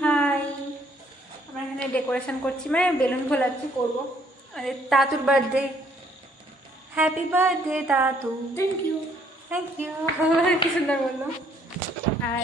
High, আমরা এখানে decoration করছি, মানে বেলুন ফোলাচ্ছি, করবো। আরে তাতুর birthday, happy birthday Tatu. Thank you. Thank you. কি সুন্দর বললো। আর